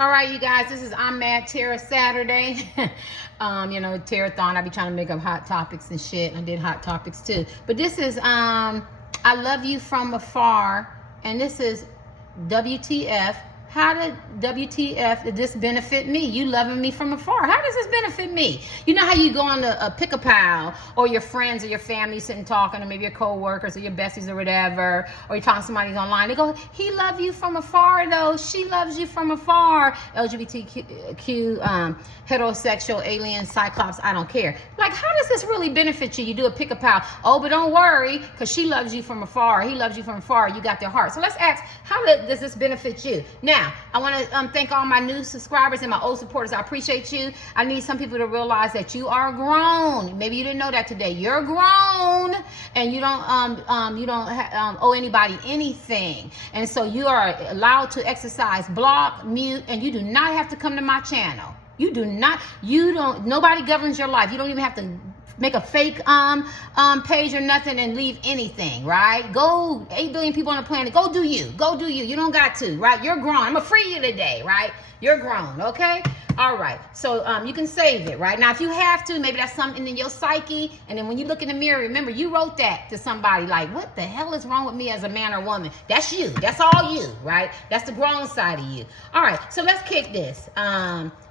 All right, you guys, this is I'm Mad Terror Saturday. Terror-thon. I be trying to make up hot topics and shit. I did hot topics too. But this is I Love You From Afar. And this is WTF. How did this benefit me? You loving me from afar. How does this benefit me? You know how you go on a pick-a-pal, or your friends or your family sitting talking, or maybe your co-workers or your besties or whatever, or you're talking to somebody online. They go, he loves you from afar though. She loves you from afar. LGBTQ, heterosexual, alien, cyclops, I don't care. Like, how does this really benefit you? You do a pick-a-pal. Oh, but don't worry, because she loves you from afar. He loves you from afar. You got their heart. So let's ask, how does this benefit you? Now, I want to thank all my new subscribers and my old supporters. I appreciate you. I need some people to realize that you are grown. Maybe you didn't know that today. You're grown, and you don't owe anybody anything. And so you are allowed to exercise, block, mute, and you do not have to come to my channel. Nobody governs your life. You don't even have to make a fake page or nothing and leave anything, right? Go, 8 billion people on the planet. Go do you. Go do you. You don't got to, right? You're grown. I'm gonna free you today, right? You're grown, okay? All right. So you can save it, right? Now, if you have to, maybe that's something in your psyche. And then when you look in the mirror, remember, you wrote that to somebody like, what the hell is wrong with me as a man or woman? That's you. That's all you, right? That's the grown side of you. All right. So let's kick this.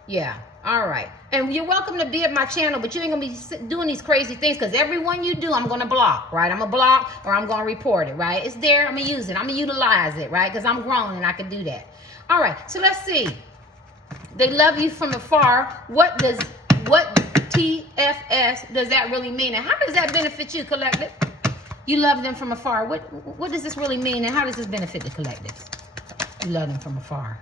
Yeah. All right. And you're welcome to be at my channel, but you ain't going to be doing these crazy things, because every one you do, I'm going to block, right? I'm going to block, or I'm going to report it, right? It's there. I'm going to use it. I'm going to utilize it, right? Because I'm grown and I can do that. All right. So let's see. They love you from afar. What TFS does that really mean? And how does that benefit you, collective? You love them from afar. What does this really mean? And how does this benefit the collective? You love them from afar.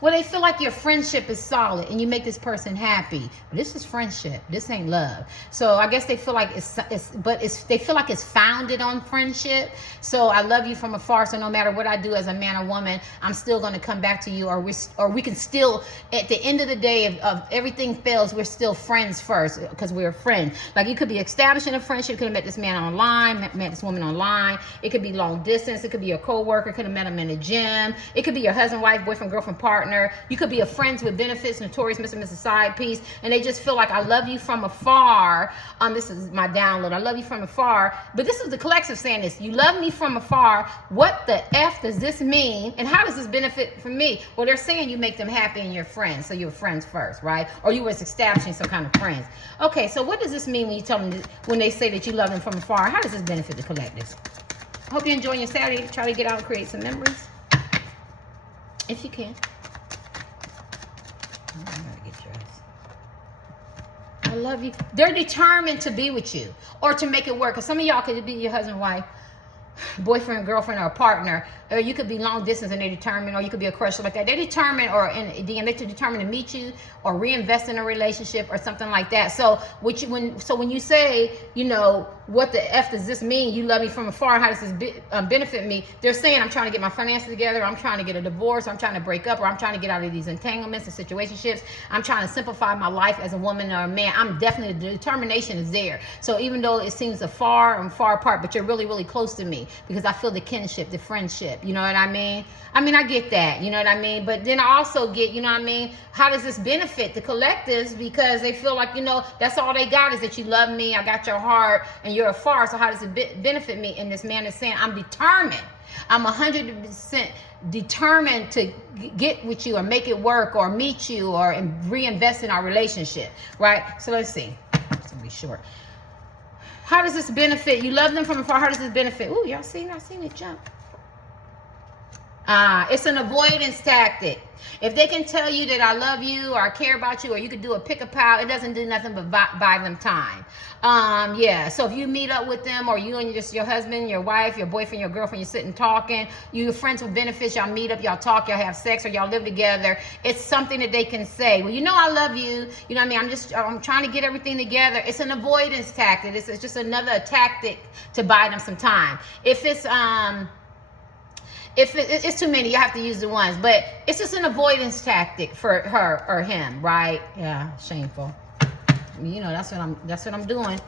Well, they feel like your friendship is solid and you make this person happy. This is friendship. This ain't love. So I guess they feel like they feel like it's founded on friendship. So I love you from afar. So no matter what I do as a man or woman, I'm still going to come back to you, or we can still, at the end of the day, if everything fails, we're still friends first, because we're friends. Like, you could be establishing a friendship. You could have met this man online, met this woman online. It could be long distance. It could be your coworker. Could have met him in the gym. It could be your husband, wife, boyfriend, girlfriend, partner. You could be a friends with benefits, notorious Mr. and Mrs. Side Piece, and they just feel like, I love you from afar. This is my download. I love you from afar. But this is the collective saying this. You love me from afar. What the F does this mean? And how does this benefit from me? Well, they're saying you make them happy and you're friends. So you're friends first, right? Or you was establishing some kind of friends. Okay, so what does this mean when you tell them, when they say that you love them from afar? How does this benefit the collectives? I hope you're enjoying your Saturday. Try to get out and create some memories, if you can. I gotta get dressed. I love you. They're determined to be with you, or to make it work. Because some of y'all could be your husband, wife, boyfriend, girlfriend, or a partner, or you could be long distance and they determine, or you could be a crush like that. They determine, or in they determine to meet you or reinvest in a relationship or something like that. So when you say, what the F does this mean? You love me from afar. How does this benefit me? They're saying, I'm trying to get my finances together. I'm trying to get a divorce. I'm trying to break up, or I'm trying to get out of these entanglements and situationships. I'm trying to simplify my life as a woman or a man. I'm definitely, the determination is there. So even though it seems far apart, but you're really, really close to me, because I feel the kinship, the friendship. You know what I mean? I get that. You know what I mean? But then I also get, how does this benefit the collectives? Because they feel like, that's all they got is that you love me. I got your heart and you're afar. So how does it benefit me? And this man is saying, I'm determined. I'm 100% determined to get with you, or make it work, or meet you, or reinvest in our relationship. Right? So let's see. It's going to be short. How does this benefit? You love them from afar. How does this benefit? Ooh, y'all seen it jump. It's an avoidance tactic. If they can tell you that I love you, or I care about you, or you could do a pick-a-pal, it doesn't do nothing but buy them time. Yeah. So if you meet up with them, or you and just your husband, your wife, your boyfriend, your girlfriend, you're sitting talking, you're friends with benefits, y'all meet up, y'all talk, y'all have sex, or y'all live together. It's something that they can say. Well, I love you. You know what I mean? I'm trying to get everything together. It's an avoidance tactic. It's just another tactic to buy them some time. If it's too many, you have to use the ones. But it's just an avoidance tactic for her or him, right? Yeah, shameful. That's what I'm doing.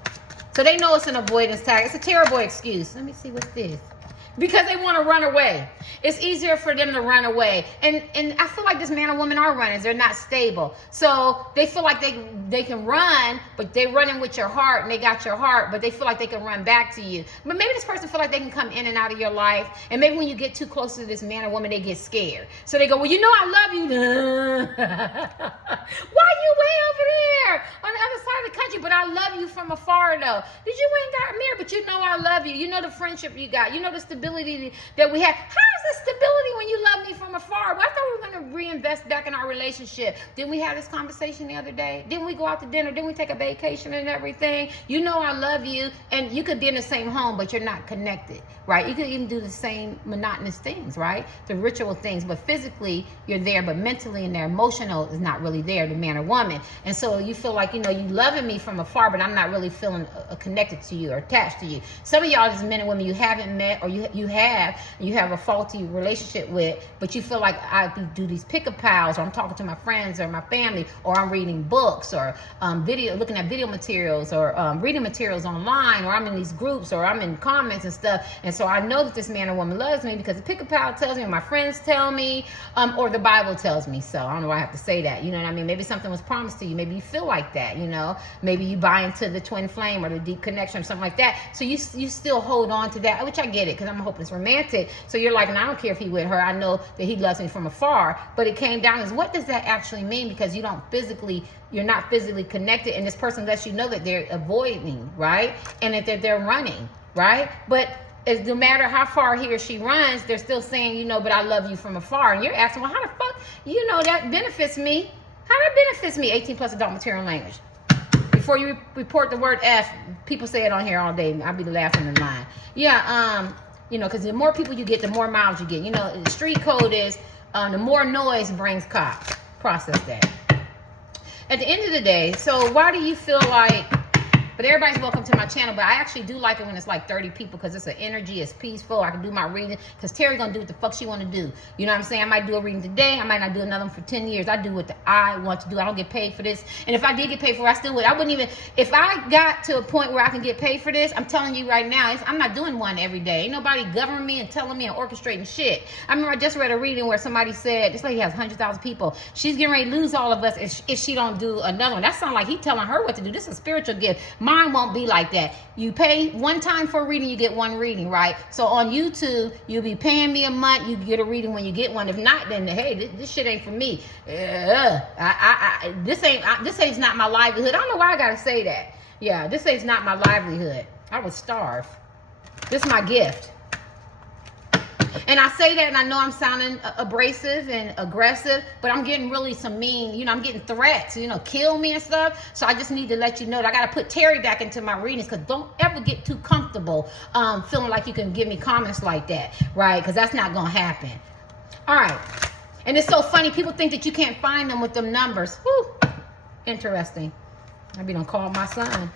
So they know it's an avoidance tactic. It's a terrible excuse. Let me see what's this. because they want to run away. It's easier for them to run away. And I feel like this man or woman are runners. They're not stable. So they feel like they can run, but they're running with your heart and they got your heart, but they feel like they can run back to you. But maybe this person feel like they can come in and out of your life. And maybe when you get too close to this man or woman, they get scared. So they go, well, you know I love you. Why you way over there on the other side of the country? But I love you from afar though. Did you ain't got married, but you know I love you. You know the friendship you got. You know the stability that we have. How is the stability when you love me from afar? Well, I thought we were going to reinvest back in our relationship. Didn't we have this conversation the other day? Didn't we go out to dinner? Didn't we take a vacation and everything? You know I love you. And you could be in the same home, but you're not connected, right? You could even do the same monotonous things, right? The ritual things, but physically you're there, but mentally and their emotional is not really there, the man or woman. And so you feel like, you know, you loving me from afar, but I'm not really feeling connected to you or attached to you. Some of y'all is men and women you haven't met, or you have a faulty relationship with, but you feel like I do these pick-up pals, or I'm talking to my friends or my family, or I'm reading books, or looking at video materials, or reading materials online, or I'm in these groups, or I'm in comments and stuff. And so I know that this man or woman loves me because the pick-up pal tells me, or my friends tell me, or the Bible tells me so. I don't know why I have to say that. You know what I mean? Maybe something was promised to you. Maybe you feel like that, you know? Maybe you buy into the twin flame or the deep connection or something like that. So you still hold on to that, which I get it because I'm a hopeless romantic. So you're like, and I don't care if he with her. I know that he loves me from afar. But it came down as, what does that actually mean? Because you're not physically connected, and this person lets you know that they're avoiding, right? And that they're running, right? But no matter how far he or she runs, they're still saying, you know, but I love you from afar. And you're asking, well, how the fuck, you know, that benefits me? How that benefits me? 18 plus adult material language. Before you report the word F, people say it on here all day. I'll be laughing in line. Yeah, you know, because the more people you get, the more miles you get. You know, the street code is the more noise brings cops. Process that. At the end of the day, so why do you feel like, but everybody's welcome to my channel, but I actually do like it when it's like 30 people because it's an energy, it's peaceful. I can do my reading because Terry gonna do what the fuck she want to do. You know what I'm saying? I might do a reading today. I might not do another one for 10 years. I do what I want to do. I don't get paid for this. And if I did get paid for it, I still would. I wouldn't even, if I got to a point where I can get paid for this, I'm telling you right now, I'm not doing one every day. Ain't nobody governing me and telling me and orchestrating shit. I remember I just read a reading where somebody said, this lady has 100,000 people. She's getting ready to lose all of us if she don't do another one. That sounds like he telling her what to do. This is a spiritual gift. Mine won't be like that. You pay one time for a reading, you get one reading, right? So on YouTube, you'll be paying me a month, you get a reading when you get one. If not, then hey, this shit ain't for me. This ain't not my livelihood. I don't know why I gotta say that. Yeah, this ain't not my livelihood. I would starve. This is my gift. And I say that, and I know I'm sounding abrasive and aggressive, but I'm getting really some mean, you know, I'm getting threats, you know, kill me and stuff. So I just need to let you know that I got to put Terry back into my readings, because don't ever get too comfortable feeling like you can give me comments like that, right? Because that's not going to happen. All right. And it's so funny. People think that you can't find them with them numbers. Whew. Interesting. I be done call my son.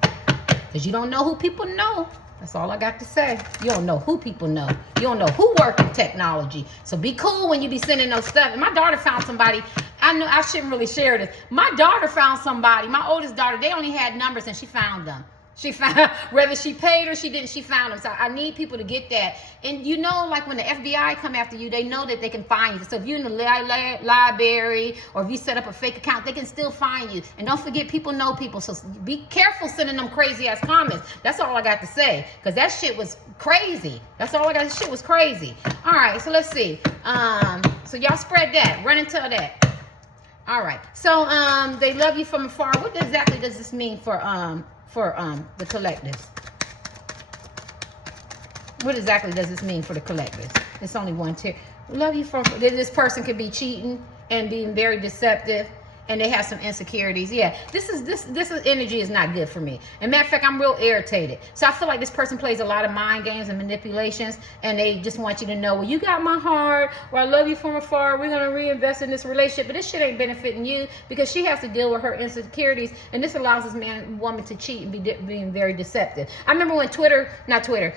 Because you don't know who people know. That's all I got to say. You don't know who people know. You don't know who work in technology. So be cool when you be sending those stuff. And my daughter found somebody. I know I shouldn't really share this. My daughter found somebody. My oldest daughter, they only had numbers and she found them. She found, whether she paid or she didn't, she found them. So I need people to get that. And you know, like when the FBI come after you, they know that they can find you. So if you're in the library or if you set up a fake account, they can still find you. And don't forget, people know people. So be careful sending them crazy ass comments. That's all I got to say. Because that shit was crazy. That's all I got. Shit was crazy. All right, so let's see. So y'all spread that. Run and tell that. All right. So they love you from afar. What exactly does this mean for the collectives? What exactly does this mean for the collectives? It's only one tier. Love you from, this person could be cheating and being very deceptive, and they have some insecurities. Yeah, this energy is not good for me. And matter of fact, I'm real irritated. So I feel like this person plays a lot of mind games and manipulations, and they just want you to know, well, you got my heart, or I love you from afar, we're gonna reinvest in this relationship. But this shit ain't benefiting you, because she has to deal with her insecurities, and this allows this man and woman to cheat and being very deceptive. I remember when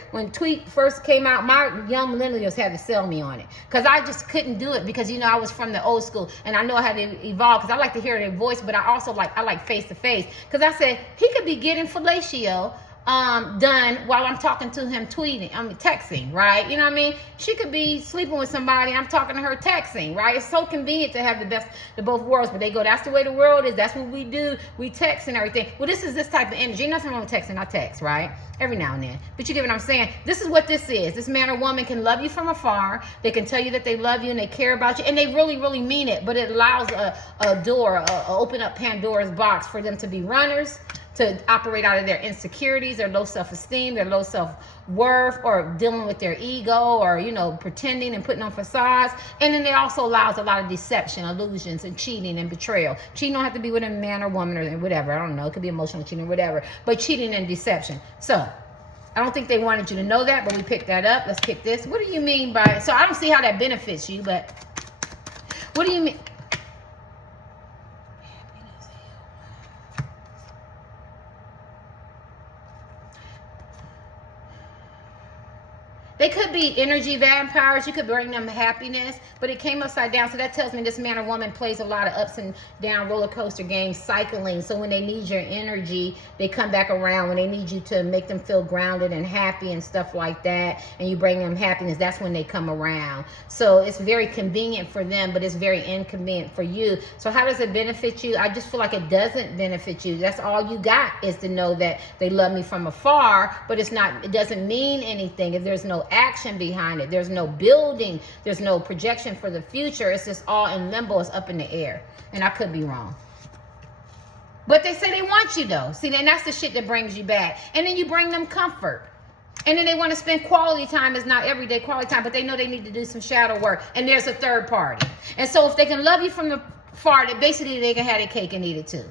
when Tweet first came out, my young millennials had to sell me on it, because I just couldn't do it, because you know I was from the old school, and I know I had to evolve, because I like to hear their voice, but I also like face to face, because I said he could be getting fellatio done while I'm talking to him texting, right? You know what I mean? She could be sleeping with somebody, I'm talking to her texting, right? It's so convenient to have the best of both worlds, but they go, that's the way the world is, that's what we do, we text and everything. Well, this is this type of energy. Ain't nothing wrong with texting, I text, right? Every now and then. But you get what I'm saying? This is what this is. This man or woman can love you from afar. They can tell you that they love you and they care about you, and they really, really mean it, but it allows a door, open up Pandora's box for them to be runners, to operate out of their insecurities, their low self-esteem, their low self-worth, or dealing with their ego, or, you know, pretending and putting on facades. And then it also allows a lot of deception, illusions, and cheating and betrayal. Cheating don't have to be with a man or woman or whatever. I don't know. It could be emotional cheating or whatever. But cheating and deception. So I don't think they wanted you to know that, but we picked that up. Let's pick this. What do you mean by... So I don't see how that benefits you, but what do you mean? They could be energy vampires. You could bring them happiness, but it came upside down. So that tells me this man or woman plays a lot of ups and down roller coaster games, cycling. So when they need your energy, they come back around. When they need you to make them feel grounded and happy and stuff like that, and you bring them happiness, that's when they come around. So it's very convenient for them, but it's very inconvenient for you. So how does it benefit you? I just feel like it doesn't benefit you. That's all you got, is to know that they love me from afar, but it's not, it doesn't mean anything if there's no action behind it. There's no building, there's no projection for the future. It's just all in limbo. It's up in the air, and I could be wrong, but they say they want you though. See, then that's the shit that brings you back. And then you bring them comfort, and then they want to spend quality time. It's not everyday quality time, but they know they need to do some shadow work, and there's a third party. And so if they can love you from the far, that basically they can have their cake and eat it too.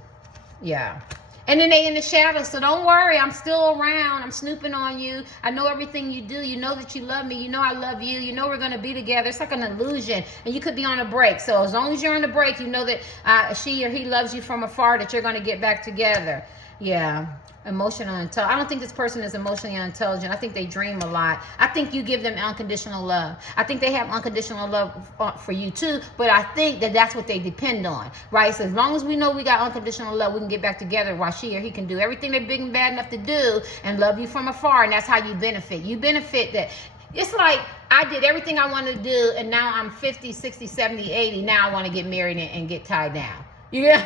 Yeah. And then they in the shadows, so don't worry, I'm still around. I'm snooping on you. I know everything you do. You know that you love me. You know I love you. You know we're going to be together. It's like an illusion. And you could be on a break. So as long as you're on the break, you know that she or he loves you from afar, that you're going to get back together. Yeah. Emotional intelligence. I don't think this person is emotionally intelligent. I think they dream a lot. I think you give them unconditional love. I think they have unconditional love for you too, but I think that that's what they depend on, right? So as long as we know we got unconditional love, we can get back together while she or he can do everything they're big and bad enough to do and love you from afar, and that's how you benefit. You benefit that. It's like I did everything I wanted to do, and now I'm 50, 60, 70, 80. Now I want to get married and get tied down. Yeah,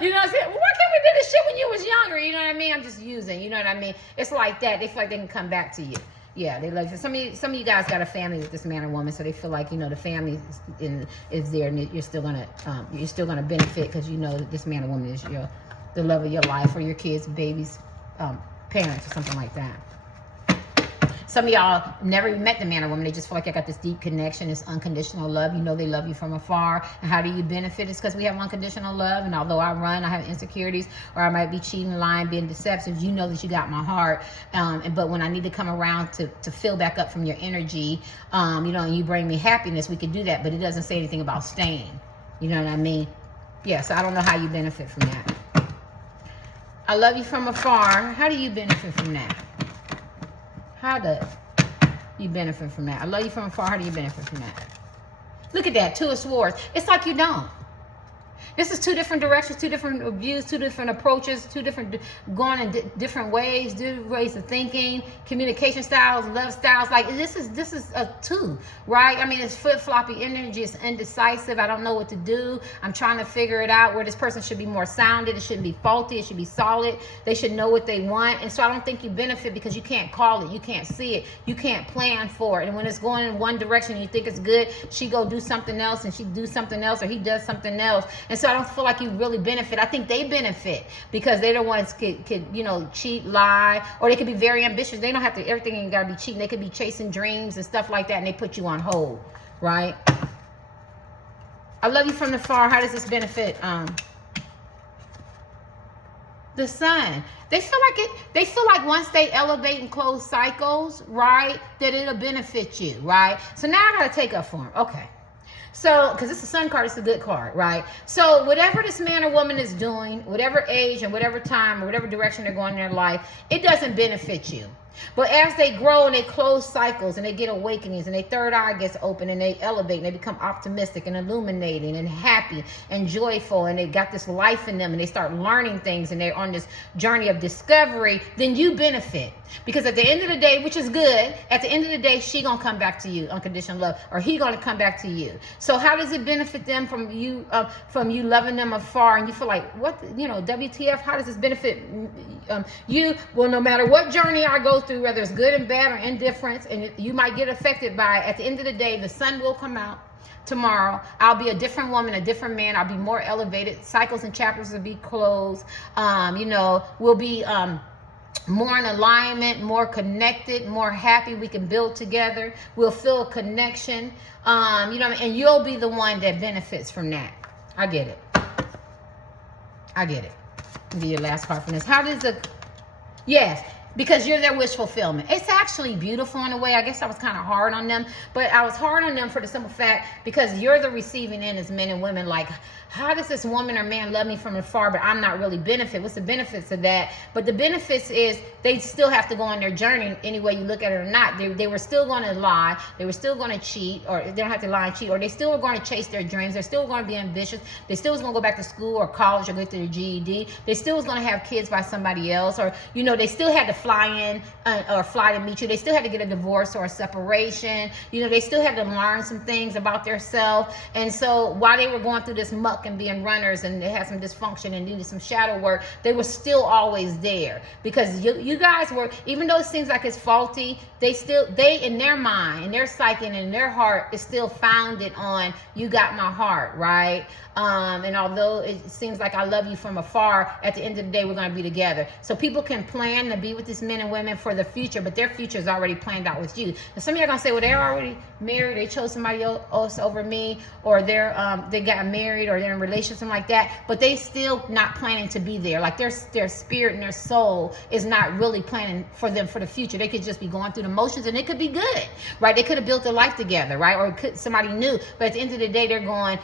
you know what I'm saying? Well, why can't we do this shit when you was younger? You know what I mean? I'm just using, you know what I mean? It's like that. They feel like they can come back to you. Yeah, they love you. Some of you guys got a family with this man or woman, so they feel like, you know, the family is there, and you're still gonna benefit because you know that this man or woman is the love of your life, or your kids, babies, parents, or something like that. Some of y'all never even met the man or woman. They just feel like I got this deep connection, this unconditional love. You know they love you from afar. And how do you benefit? It's because we have unconditional love. And although I have insecurities, or I might be cheating, lying, being deceptive, you know that you got my heart. But when I need to come around to fill back up from your energy, you know, and you bring me happiness, we can do that. But it doesn't say anything about staying. You know what I mean? Yeah, so I don't know how you benefit from that. I love you from afar. How do you benefit from that? How do you benefit from that? I love you from afar. How do you benefit from that? Look at that, Two of Swords. It's like you don't. This is two different directions, two different views, two different approaches, two different going in different ways of thinking, communication styles, love styles. Like this is a two, right? I mean, it's flip-floppy energy. It's indecisive. I don't know what to do. I'm trying to figure it out. Where this person should be more sounded. It shouldn't be faulty. It should be solid. They should know what they want. And so I don't think you benefit because you can't call it. You can't see it. You can't plan for it. And when it's going in one direction and you think it's good, she go do something else, and she do something else, or he does something else. And so I don't feel like you really benefit. I think they benefit because they don't want to, you know, cheat, lie, or they could be very ambitious. They don't have to, everything ain't got to be cheating. They could be chasing dreams and stuff like that, and they put you on hold, right? I love you from the far. How does this benefit the sun? They feel like once they elevate and close cycles, right, that it'll benefit you, right? So now I got to take up for them. Okay. So, because it's a sun card, it's a good card, right? So whatever this man or woman is doing, whatever age and whatever time or whatever direction they're going in their life, it doesn't benefit you. But as they grow and they close cycles and they get awakenings and their third eye gets open and they elevate and they become optimistic and illuminating and happy and joyful and they got this life in them and they start learning things and they're on this journey of discovery, then you benefit. Because at the end of the day, which is good, at the end of the day, she gonna come back to you, unconditional love, or he gonna come back to you. So how does it benefit them from you loving them afar and you feel like, what, WTF, how does this benefit you? Well, no matter what journey I go through, whether it's good and bad or indifference, and you might get affected by it, at the end of the day, the sun will come out. Tomorrow, I'll be a different woman, a different man. I'll be more elevated. Cycles and chapters will be closed. We'll be more in alignment, more connected, more happy. We can build together. We'll feel a connection. And you'll be the one that benefits from that. I get it. Be your last card from this. How does yes, because you're their wish fulfillment. It's actually beautiful in a way. I guess I was kind of hard on them, but I was hard on them for the simple fact because you're the receiving end as men and women. Like, how does this woman or man love me from afar, but I'm not really benefit? What's the benefits of that? But the benefits is they still have to go on their journey any way you look at it or not. They were still going to lie. They were still going to cheat, or they don't have to lie and cheat, or they still were going to chase their dreams. They're still going to be ambitious. They still was going to go back to school or college or get their GED. They still was going to have kids by somebody else, or, they still had to fly in or fly to meet you. They still had to get a divorce or a separation. They still had to learn some things about themselves. And so while they were going through this muck and being runners and they had some dysfunction and needed some shadow work, they were still always there because you guys were, even though it seems like it's faulty, they in their mind, in their psyche, and in their heart is still founded on you got my heart, right? And although it seems like I love you from afar, at the end of the day, we're going to be together. So people can plan to be with these men and women for the future, but their future is already planned out with you. And some of you are going to say, well, they're already married. They chose somebody else over me, or they got married, or they're in a relationship, something like that. But they still not planning to be there. Like their spirit and their soul is not really planning for them for the future. They could just be going through the motions, and it could be good, right? They could have built a life together, right? Or somebody new. But at the end of the day, they're going,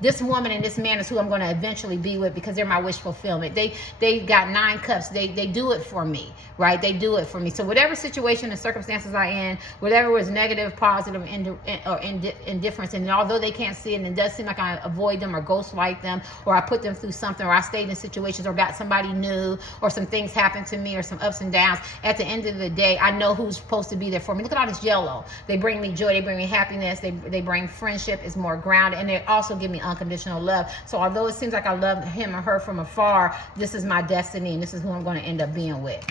this woman and this man is who I'm going to eventually be with because they're my wish fulfillment. They got 9 cups. They do it for me, right? They do it for me. So whatever situation and circumstances I'm in, whatever was negative, positive, or indifference, and although they can't see it, and it does seem like I avoid them or ghostlight them, or I put them through something, or I stayed in situations or got somebody new, or some things happened to me, or some ups and downs, at the end of the day, I know who's supposed to be there for me. Look at all this yellow. They bring me joy. They bring me happiness. They bring friendship. It's more grounded, and they also give me unconditional love. So although it seems like I love him or her from afar, this is my destiny, and this is who I'm going to end up being with.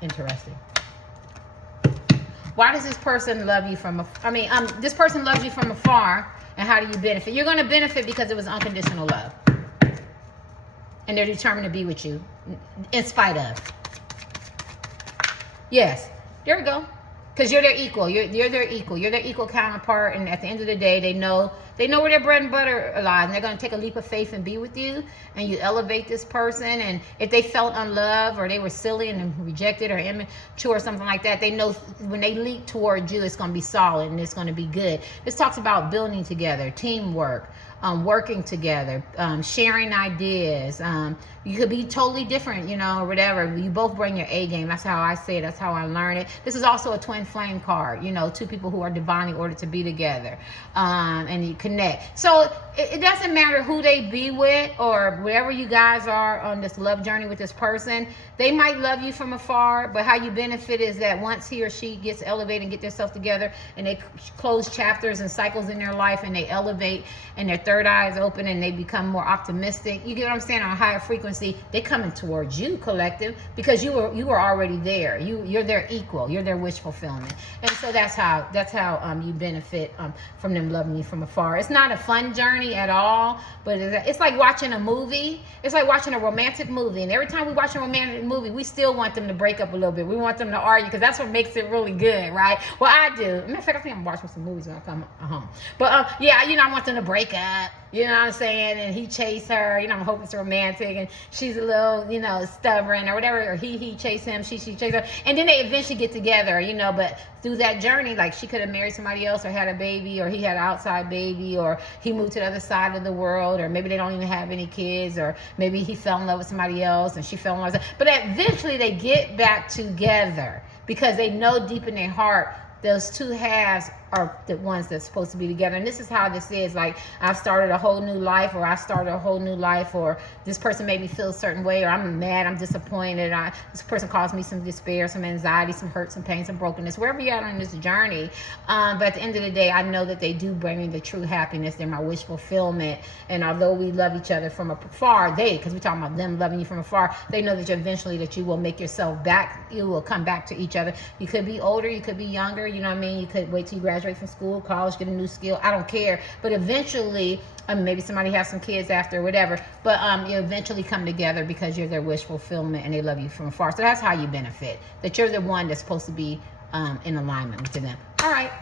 Interesting. Why does this person love you from this person loves you from afar, and how do you benefit? You're going to benefit because it was unconditional love, and they're determined to be with you in spite of. Yes, there we go. Because you're their equal. You're their equal. You're their equal counterpart. And at the end of the day, they know where their bread and butter lies. And they're going to take a leap of faith and be with you. And you elevate this person. And if they felt unloved, or they were silly and rejected or immature or something like that, they know when they leap towards you, it's going to be solid and it's going to be good. This talks about building together, teamwork, working together, sharing ideas. You could be totally different, or whatever. You both bring your A game. That's how I say it. That's how I learn it. This is also a twin flame card, 2 people who are divinely ordered to be together, and you connect. So it doesn't matter who they be with or wherever you guys are on this love journey with this person. They might love you from afar, but how you benefit is that once he or she gets elevated and get themselves together, and they close chapters and cycles in their life, and they elevate, and their third eye is open, and they become more optimistic. You get what I'm saying? On a higher frequency, they're coming towards you, collective, because you were already there. You're their equal. You're their wish fulfillment, and so that's how you benefit from them loving you from afar. It's not a fun journey at all, but it's like watching a movie. It's like watching a romantic movie, and every time we watch a romantic movie, we still want them to break up a little bit. We want them to argue because that's what makes it really good, right? Well, I do. Matter of fact, I think I'm watching some movies when I come home. But I want them to break up up, you know what I'm saying? And he chased her, you know, I hope it's romantic, and she's a little, you know, stubborn or whatever, or he chased him, she chased her, and then they eventually get together, you know, but through that journey, like, she could have married somebody else or had a baby, or he had an outside baby, or he moved to the other side of the world, or maybe they don't even have any kids, or maybe he fell in love with somebody else and she fell in love with, but eventually they get back together because they know deep in their heart those two halves are the ones that's supposed to be together. And this is how this is. Like, I've started a whole new life, or I started a whole new life, or this person made me feel a certain way, or I'm mad, I'm disappointed, this person caused me some despair, some anxiety, some hurt, some pain, some brokenness, wherever you're at on this journey. But at the end of the day, I know that they do bring me the true happiness. They're my wish fulfillment. And although we love each other from afar, because we're talking about them loving you from afar, they know that eventually that you will make yourself back, you will come back to each other. You could be older, you could be younger, you know what I mean? You could wait till you graduate from school, college, get a new skill. I don't care. But eventually, maybe somebody has some kids after, whatever. But you eventually come together because you're their wish fulfillment and they love you from afar. So that's how you benefit. That you're the one that's supposed to be in alignment to them. All right.